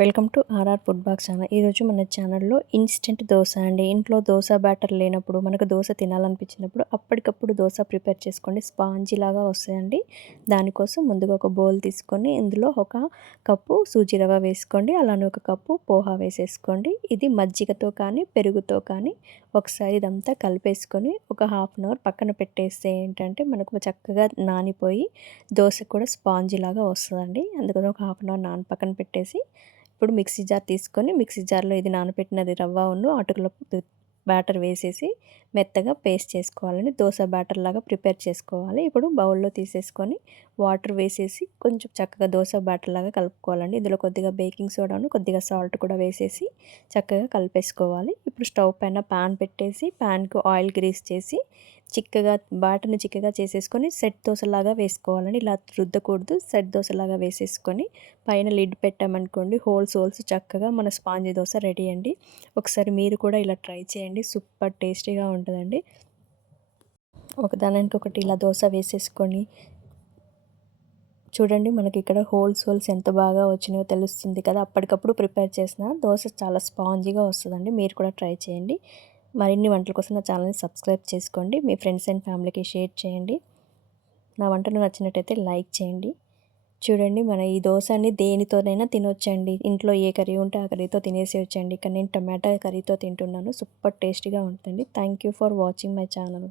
Welcome to RR food box channel. ఈరోజు మన ఛానల్లో ఇన్స్టెంట్ దోశ అండి. ఇంట్లో దోశ బ్యాటర్ లేనప్పుడు మనకు దోశ తినాలనిపించినప్పుడు అప్పటికప్పుడు దోశ ప్రిపేర్ చేసుకోండి. స్పాంజీ లాగా వస్తాయండి. దానికోసం ముందుగా ఒక బౌల్ తీసుకొని ఇందులో ఒక కప్పు సూజీ రవ్వ వేసుకోండి. అలానే ఒక కప్పు పోహా వేసేసుకోండి. ఇది మజ్జిగతో కానీ పెరుగుతో కానీ ఒకసారి ఇదంతా కలిపేసుకొని ఒక హాఫ్ అన్ అవర్ పక్కన పెట్టేస్తే ఏంటంటే మనకు చక్కగా నానిపోయి దోశ కూడా స్పాంజీ లాగా వస్తుందండి. అందుకని ఒక హాఫ్ అన్ అవర్ పక్కన పెట్టేసి ఇప్పుడు మిక్సీ జార్ తీసుకొని మిక్సీ జార్లో ఇది నానబెట్టినది రవ్వను అటుకుల బ్యాటర్ వేసేసి మెత్తగా పేస్ట్ చేసుకోవాలండి. దోశ బ్యాటర్ లాగా ప్రిపేర్ చేసుకోవాలి. ఇప్పుడు బౌల్లో తీసేసుకొని వాటర్ వేసేసి కొంచెం చక్కగా దోశ బ్యాటర్ లాగా కలుపుకోవాలండి. ఇందులో కొద్దిగా బేకింగ్ సోడాను కొద్దిగా సాల్ట్ కూడా వేసేసి చక్కగా కలిపేసుకోవాలి. ఇప్పుడు స్టవ్ పైన ప్యాన్ పెట్టేసి ప్యాన్కు ఆయిల్ గ్రీస్ చేసి బ్యాటర్ని చిక్కగా చేసేసుకొని సెట్ దోశలాగా వేసుకోవాలండి. ఇలా రుద్దకూడదు. సెట్ దోశలాగా వేసేసుకొని పైన లిడ్ పెట్టామనుకోండి హోల్స్ చక్కగా మన స్పాంజీ దోశ రెడీ అండి. ఒకసారి మీరు కూడా ఇలా ట్రై చేయండి. సూపర్ టేస్టీగా ఉంటుందండి. ఒకదానికొకటి ఇలా దోశ వేసేసుకొని చూడండి, మనకి ఇక్కడ హోల్స్ ఎంత బాగా వచ్చినాయో తెలుస్తుంది కదా. అప్పటికప్పుడు ప్రిపేర్ చేసిన దోశ చాలా స్పాంజీగా వస్తుందండి. మీరు కూడా ట్రై చేయండి. మరిన్ని వంటల కోసం నా ఛానల్ని సబ్స్క్రైబ్ చేసుకోండి. మీ ఫ్రెండ్స్ అండ్ ఫ్యామిలీకి షేర్ చేయండి. నా వంటలు నచ్చినట్టయితే లైక్ చేయండి. చూడండి, మన ఈ దోశని దేనితోనైనా తినొచ్చండి. ఇంట్లో ఏ కర్రీ ఉంటే ఆ కర్రీతో తినేసేయొచ్చండి. ఇక్కడ నేను టమాటా కర్రీతో తింటున్నాను. సూపర్ టేస్టీగా ఉంటుంది. Thank you for watching my channel.